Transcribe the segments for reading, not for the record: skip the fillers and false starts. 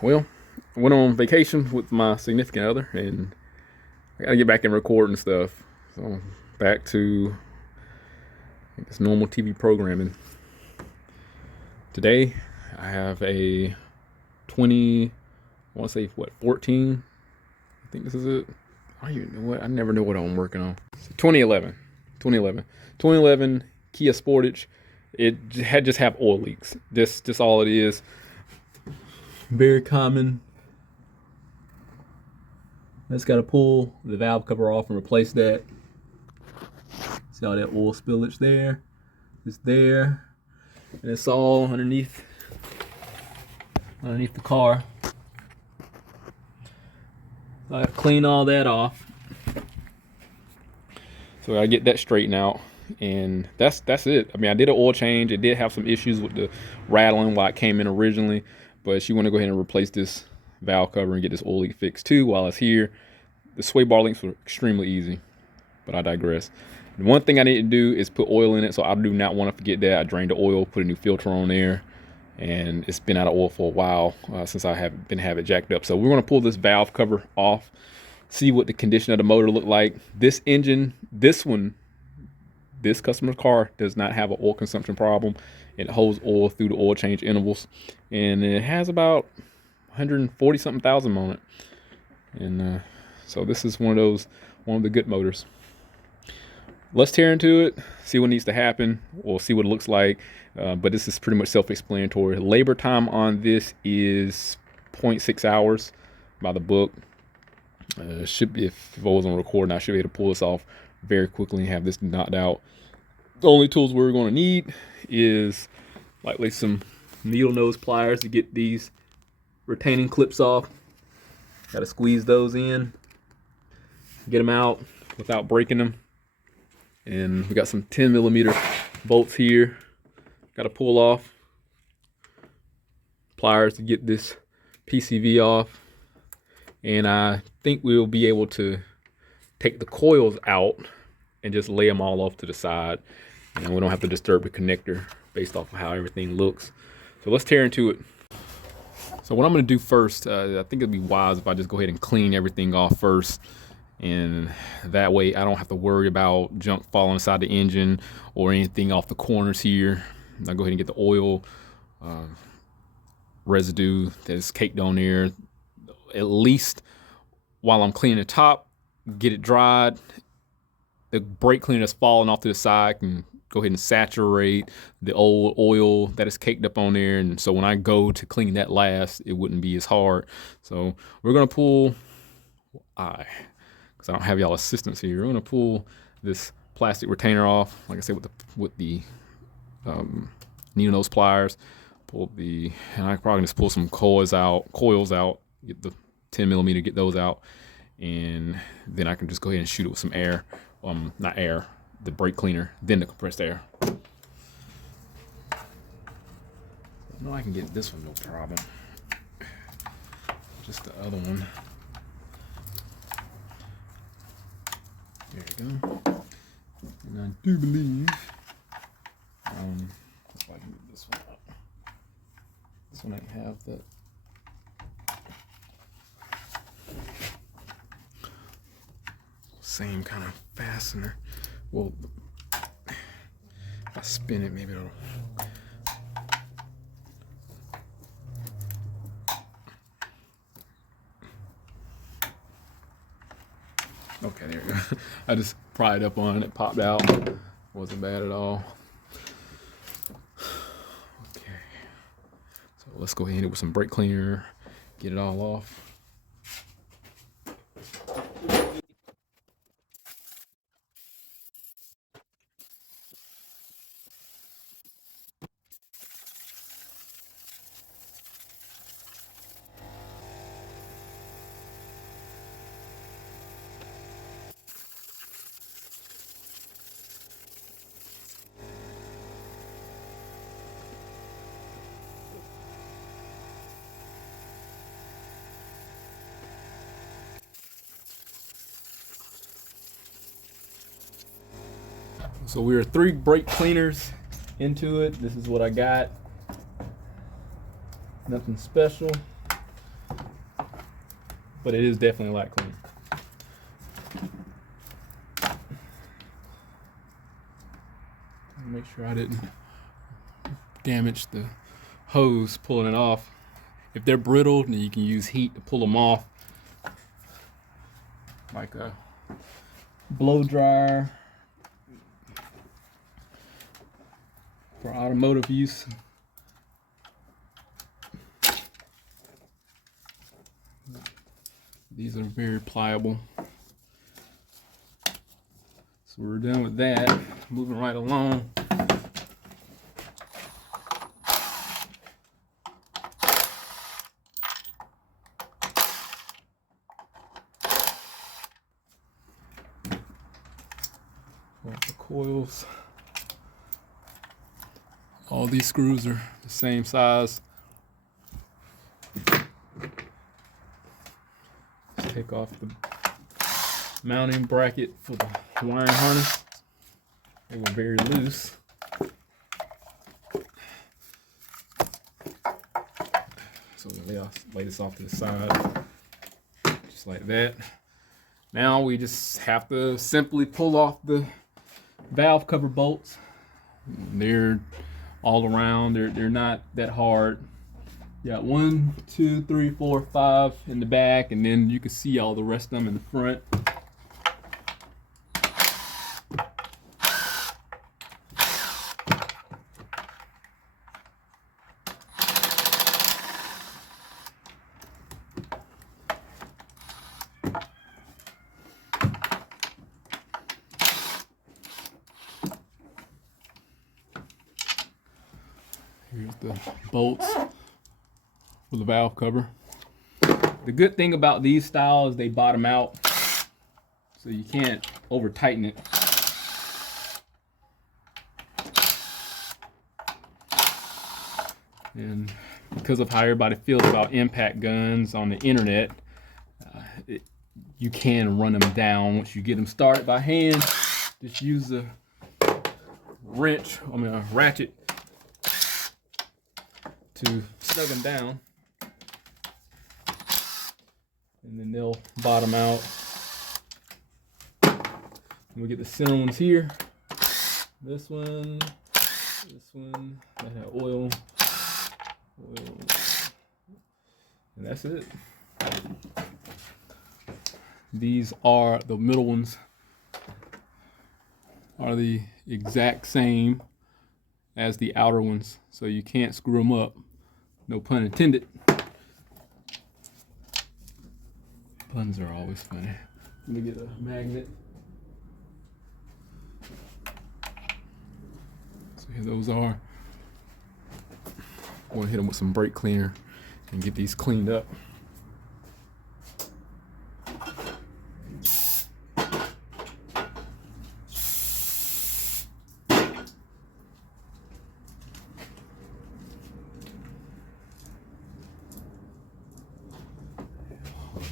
Well, I went on vacation with my significant other, and I gotta get back and recording stuff. So back to I guess normal TV programming. Today, I have a 20. I want to say what 14. I think this is it. I don't even know what. I never know what I'm working on. 2011, 2011, 2011 Kia Sportage. It had just have oil leaks. Just all it is. Very common. Just got to pull the valve cover off and replace that. See all that oil spillage there? It's there, and it's all underneath the car. So I have to clean all that off. So I get that straightened out, and that's it. I mean, I did an oil change. It did have some issues with the rattling while it came in originally, but she wanted to go ahead and replace this valve cover and get this oil leak fixed too while it's here. The sway bar links were extremely easy, but I digress. The one thing I need to do is put oil in it, so I do not want to forget that. I drained the oil, put a new filter on there, and it's been out of oil for a while since I have it jacked up. So we're going to pull this valve cover off, see what the condition of the motor look like. This engine, this customer's car does not have an oil consumption problem. It holds oil through the oil change intervals, and it has about 140 something thousand on it. And so this is one of the good motors. Let's tear into it, see what needs to happen. We'll see what it looks like, but this is pretty much self-explanatory. Labor time on this is 0.6 hours by the book. Should be, if I was on recording, I should be able to pull this off very quickly and have this knocked out. The only tools we're going to need is likely some needle nose pliers to get these retaining clips off. Got to squeeze those in, get them out without breaking them. And we got some 10 millimeter bolts here. Got to pull off. Pliers to get this PCV off. And I think we'll be able to take the coils out and just lay them all off to the side. And we don't have to disturb the connector based off of how everything looks. So let's tear into it. So what I'm going to do first, I think it'd be wise if I just go ahead and clean everything off first. And that way I don't have to worry about junk falling inside the engine or anything off the corners here. I'll go ahead and get the oil residue that's caked on there. At least while I'm cleaning the top, get it dried. The brake cleaner that's falling off to the side can go ahead and saturate the old oil that is caked up on there. And so when I go to clean that last, it wouldn't be as hard. So we're going to pull, because I don't have y'all assistance here. We're going to pull this plastic retainer off, like I said, with the needle nose pliers. And I probably just pull some coils out, get the 10 millimeter, get those out, and then I can just go ahead and shoot it with some air, not air, the brake cleaner, then the compressed air. I know I can get this one no problem. Just the other one. There you go. And I do believe, if I can get this one up. This one I have that. Same kind of fastener. Well, if I spin it, maybe it'll. Okay, there we go. I just pried up on it, popped out. Wasn't bad at all. Okay. So let's go ahead and hit it with some brake cleaner, get it all off. So we are 3 brake cleaners into it. This is what I got. Nothing special. but it is definitely a lot cleaner. Make sure I didn't damage the hose pulling it off. If they're brittle, then you can use heat to pull them off, like a blow dryer for automotive use. These are very pliable. So we're done with that. Moving right along. The coils. All these screws are the same size. Let's take off the mounting bracket for the wiring harness. They were very loose. So we'll lay this off to the side, just like that. Now we just have to simply pull off the valve cover bolts. They're all around. They're not that hard. You got 1, 2, 3, 4, 5 in the back, and then you can see all the rest of them in the front. Here's the bolts for the valve cover. The good thing about these styles, they bottom out, so you can't over tighten it. And because of how everybody feels about impact guns on the internet, you can run them down once you get them started by hand. Just use a ratchet to snug them down, and then they'll bottom out. And we get the center ones here. This one, that had oil, and that's it. These are the middle ones, are the exact same as the outer ones, so you can't screw them up. No pun intended. Puns are always funny. Let me get a magnet. So here those are. I'm gonna hit them with some brake cleaner and get these cleaned up.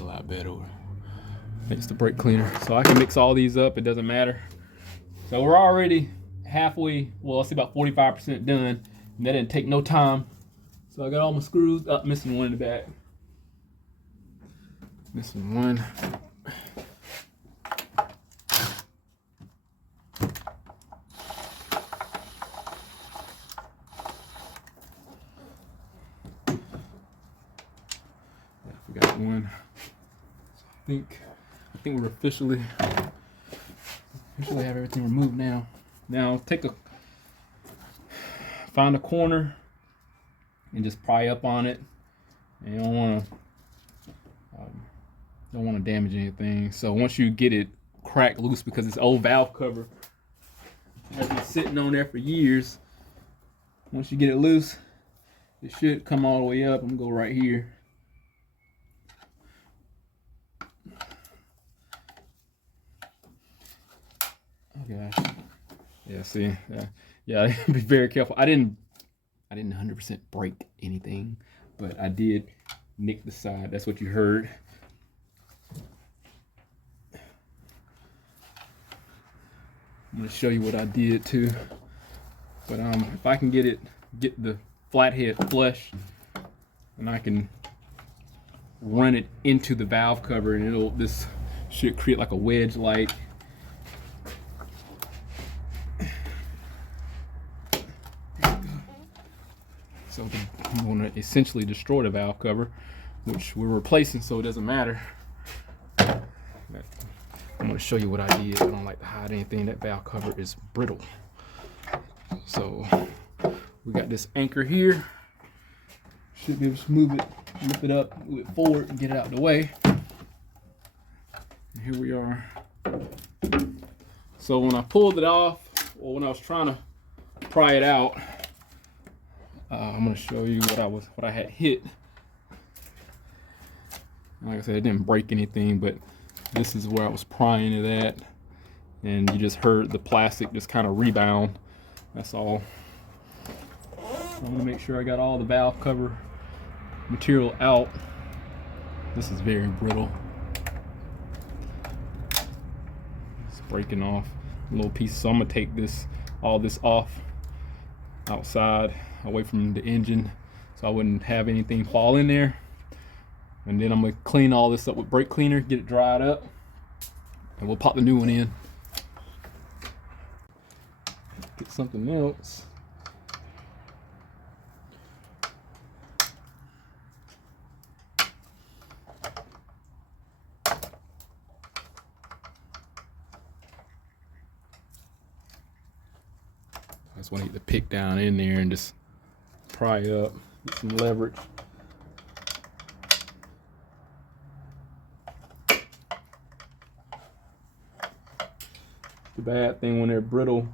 A lot better. Mix the brake cleaner, so I can mix all these up. It doesn't matter. So we're already halfway. Well, let's see, about 45% done, and that didn't take no time. So I got all my screws up, missing one in the back. Missing one. I forgot one. I think we're officially have everything removed now. Now find a corner and just pry up on it. And you don't want to damage anything. So once you get it cracked loose, because it's old valve cover has been sitting on there for years, once you get it loose, it should come all the way up. I'm gonna go right here. Oh gosh. Yeah, see. Yeah, be very careful. I didn't 100% break anything, but I did nick the side. That's what you heard. I'm gonna show you what I did too. But if I can get the flathead flush, and I can run it into the valve cover, and this should create like a wedge light. So I'm going to essentially destroy the valve cover, which we're replacing, so it doesn't matter. I'm going to show you what I did. I don't like to hide anything. That valve cover is brittle. So we got this anchor here. Should be able to move it, lift it up, move it forward, and get it out of the way. And here we are. So when I pulled it off, or when I was trying to pry it out, I'm going to show you what I had hit. Like I said, it didn't break anything, but this is where I was prying it at, and you just heard the plastic just kind of rebound. That's all. I'm going to make sure I got all the valve cover material out. This is very brittle. It's breaking off little pieces. So I'm going to take all this off outside, away from the engine, so I wouldn't have anything fall in there. And then I'm going to clean all this up with brake cleaner, get it dried up, and we'll pop the new one in. Get something else. I just want to get the pick down in there and just pry it up, get some leverage. The bad thing when they're brittle,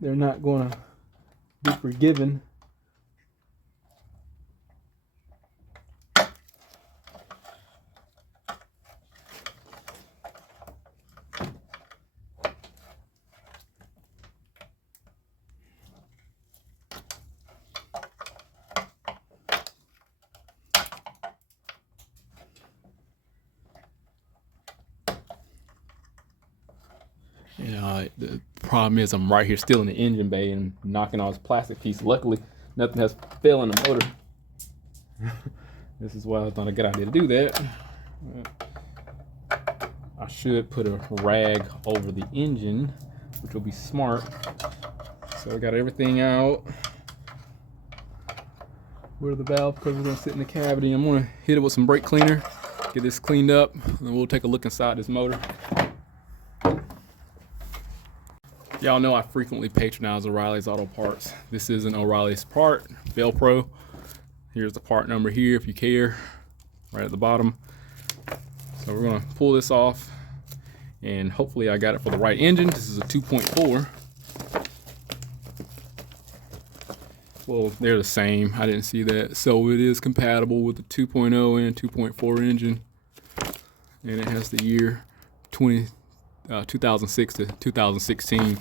they're not going to be forgiven. The problem is I'm right here still in the engine bay and knocking all this plastic piece. Luckily, nothing has fell in the motor. This is why I thought a good idea to do that. I should put a rag over the engine, which will be smart. So I got everything out. Where the valve cover is going to sit in the cavity. I'm going to hit it with some brake cleaner, get this cleaned up, and we'll take a look inside this motor. Y'all know I frequently patronize O'Reilly's Auto Parts. This is an O'Reilly's part, Velcro. Here's the part number here if you care, right at the bottom. So we're gonna pull this off, and hopefully I got it for the right engine. This is a 2.4. Well, they're the same. I didn't see that. So it is compatible with the 2.0 and 2.4 engine. And it has the year 2006 to 2016.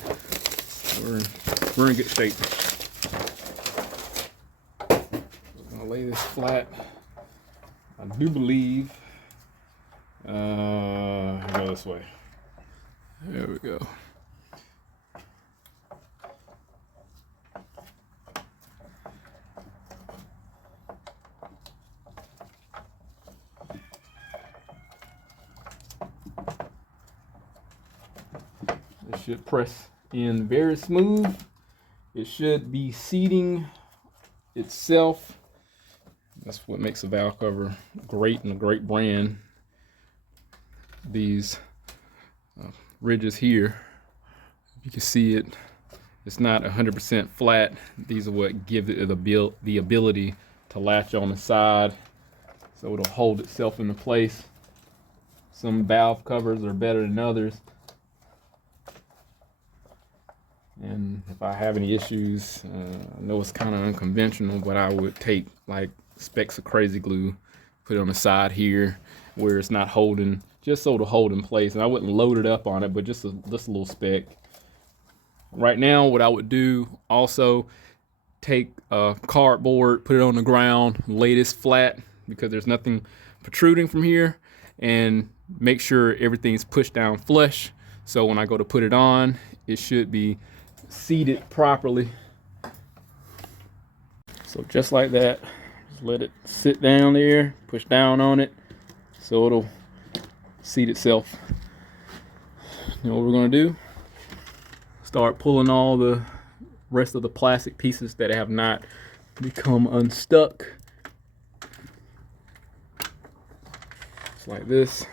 We're in good shape. I'm gonna lay this flat. I do believe. Go this way. There we go. It should press in very smooth. It should be seating itself. That's what makes a valve cover great and a great brand. These ridges here, you can see it, it's not 100% flat. These are what give it the ability to latch on the side, so it'll hold itself into place. Some valve covers are better than others. And if I have any issues, I know it's kind of unconventional, but I would take like specks of crazy glue, put it on the side here where it's not holding, just so to hold in place. And I wouldn't load it up on it, but just a little speck. Right now, what I would do also, take a cardboard, put it on the ground, lay this flat because there's nothing protruding from here, and make sure everything's pushed down flush. So when I go to put it on, it should be seated properly. So just like that, Just let it sit down there, push down on it, so it'll seat itself. You know what we're gonna do? Start pulling all the rest of the plastic pieces that have not become unstuck. Just like this.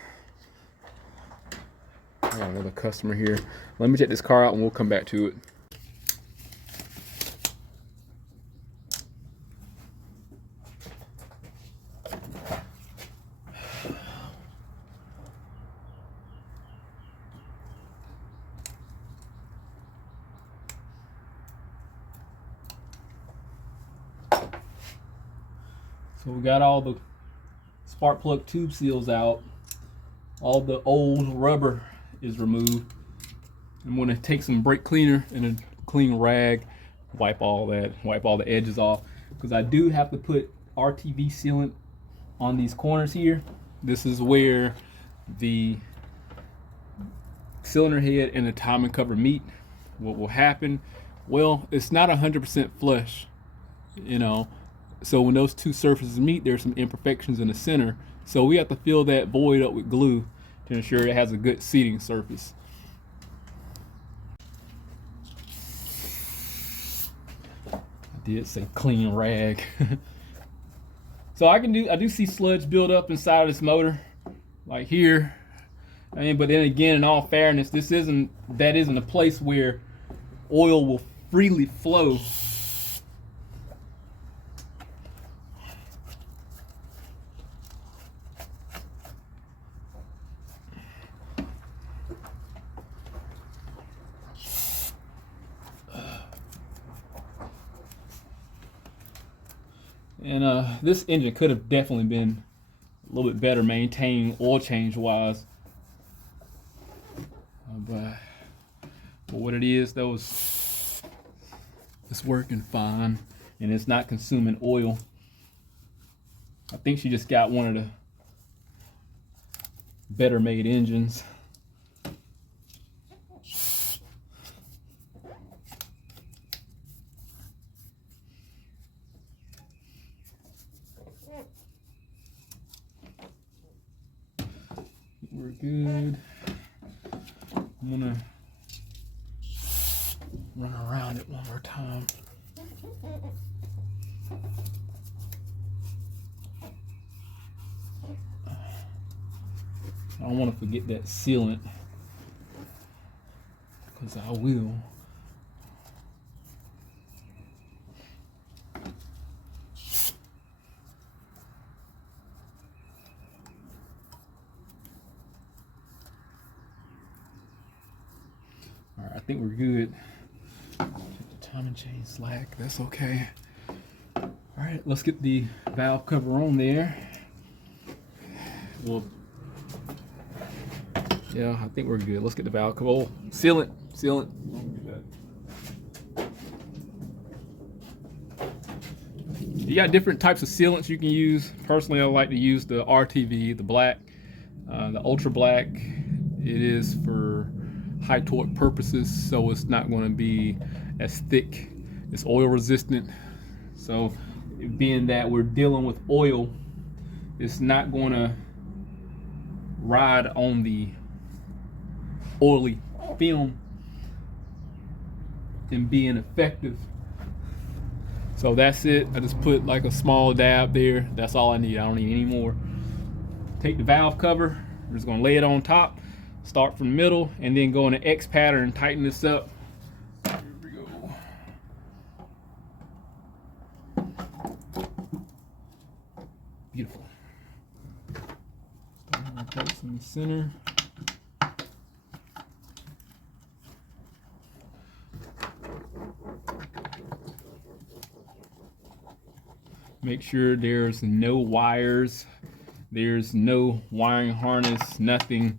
I got another customer here. Let me check this car out and we'll come back to it. So we got all the spark plug tube seals out. All the old rubber is removed. I'm gonna take some brake cleaner and a clean rag, wipe all the edges off, because I do have to put RTV sealant on these corners here. This is where the cylinder head and the timing cover meet. What will happen? Well, it's not 100% flush, you know. So when those two surfaces meet, there's some imperfections in the center. So we have to fill that void up with glue to ensure it has a good seating surface. I did say clean rag. So I do see sludge build up inside of this motor, like here. I mean, but then again, in all fairness, that isn't a place where oil will freely flow. And this engine could have definitely been a little bit better maintained oil change wise. But what it is, though, is it's working fine and it's not consuming oil. I think she just got one of the better made engines. We're good. I'm gonna run around it one more time. I don't want to forget that sealant, because I will. All right, I think we're good. Check the timing chain slack, that's okay. All right, let's get the valve cover on there. Well, yeah, I think we're good. Let's get the valve cover. Oh, sealant. You got different types of sealants you can use. Personally, I like to use the RTV, the black, the ultra black. It is for high torque purposes, so it's not going to be as thick. It's oil resistant. So being that we're dealing with oil, it's not going to ride on the oily film and being effective. So that's it. I just put like a small dab there. That's all I need. I don't need any more. Take the valve cover. We're just gonna lay it on top. Start from the middle and then go in the X pattern and tighten this up. Here we go. Beautiful. Starting my place in the center. Make sure there's no wires, there's no wiring harness, nothing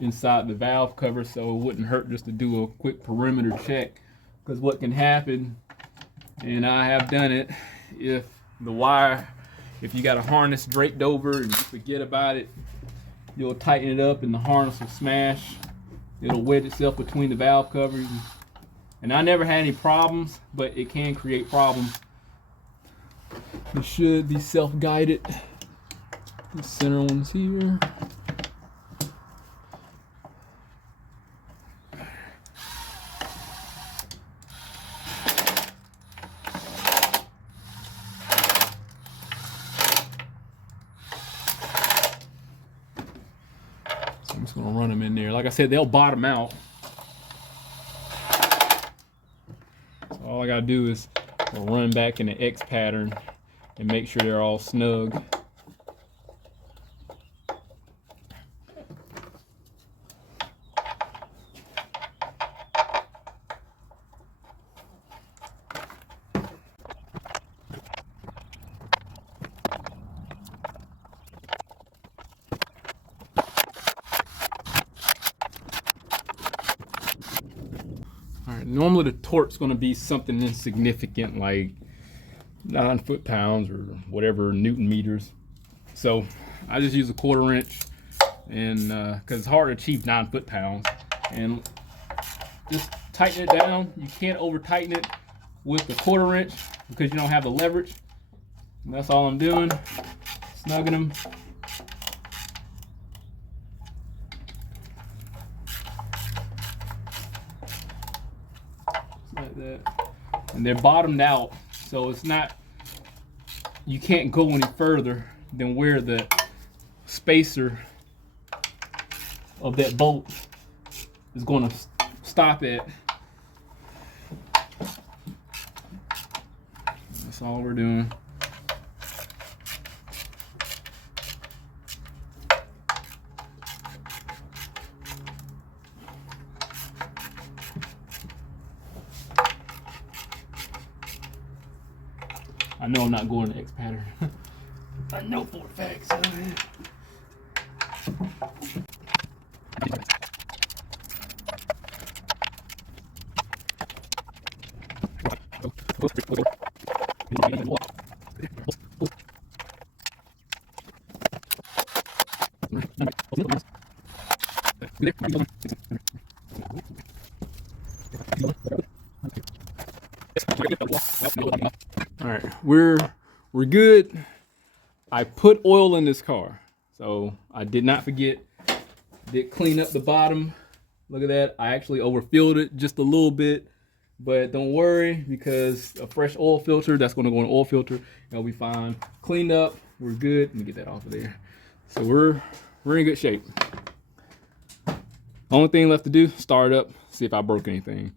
inside the valve cover, so it wouldn't hurt just to do a quick perimeter check. Because what can happen, and I have done it, if you got a harness draped over and you forget about it, you'll tighten it up and the harness will smash. It'll wedge itself between the valve covers. And I never had any problems, but it can create problems. It should be self-guided. The center one's here. So I'm just gonna run them in there. Like I said, they'll bottom out. So all I gotta do is run back in the X pattern and make sure they're all snug. All right, normally the torque's going to be something insignificant like 9 foot-pounds or whatever Newton meters. So I just use a 1/4 inch, and because it's hard to achieve 9 foot-pounds, and just tighten it down. You can't over tighten it with the 1/4 inch because you don't have the leverage. And that's all I'm doing, snugging them. Like that. And they're bottomed out, so it's not, you can't go any further than where the spacer of that bolt is going to stop at. That's all we're doing. I know I'm not going to X pattern. I know for a fact. So. All right, we're good. I put oil in this car, so I did not forget. Did clean up the bottom. Look at that. I actually overfilled it just a little bit, but don't worry, because a fresh oil filter, that's going to go in an oil filter. It'll be fine. Cleaned up. We're good. Let me get that off of there. So we're in good shape. Only thing left to do, start up, see if I broke anything.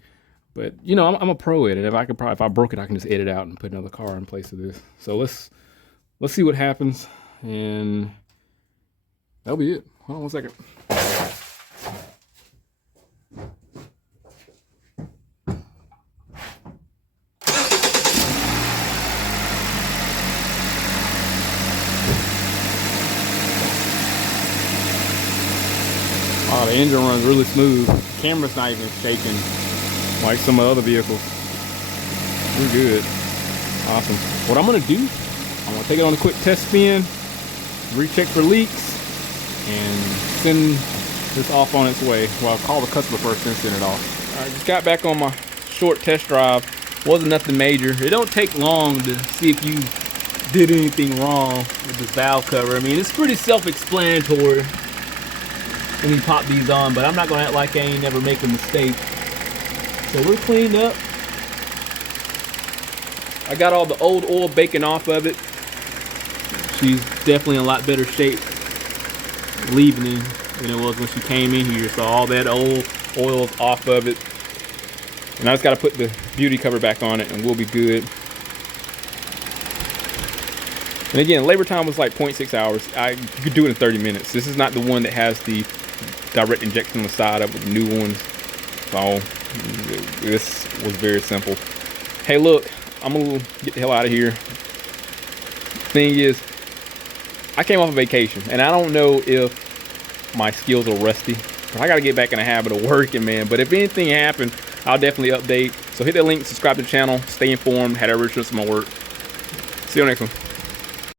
But you know, I'm a pro at it. If I broke it, I can just edit out and put another car in place of this. So let's see what happens, and that'll be it. Hold on 1 second. Oh, the engine runs really smooth. The camera's not even shaking like some of the other vehicles. We're good. Awesome. What I'm gonna do, I'm gonna take it on a quick test spin, recheck for leaks, and send this off on its way. Well, I'll call the customer first and send it off. All right, just got back on my short test drive. Wasn't nothing major. It don't take long to see if you did anything wrong with this valve cover. I mean, it's pretty self-explanatory when you pop these on, but I'm not gonna act like I ain't never make a mistake. So we're cleaned up. I got all the old oil baking off of it. She's definitely in a lot better shape leaving it than it was when she came in here. So all that old oil's off of it. And I just gotta put the beauty cover back on it and we'll be good. And again, labor time was like 0.6 hours. You could do it in 30 minutes. This is not the one that has the direct injection on the side of it, the new ones. So this was very simple. Hey, look, I'm gonna get the hell out of here. Thing is, I came off a vacation and I don't know if my skills are rusty. I gotta get back in the habit of working, man. But if anything happens, I'll definitely update. So hit that link, subscribe to the channel, stay informed, had every chance of my work. See you on the next one.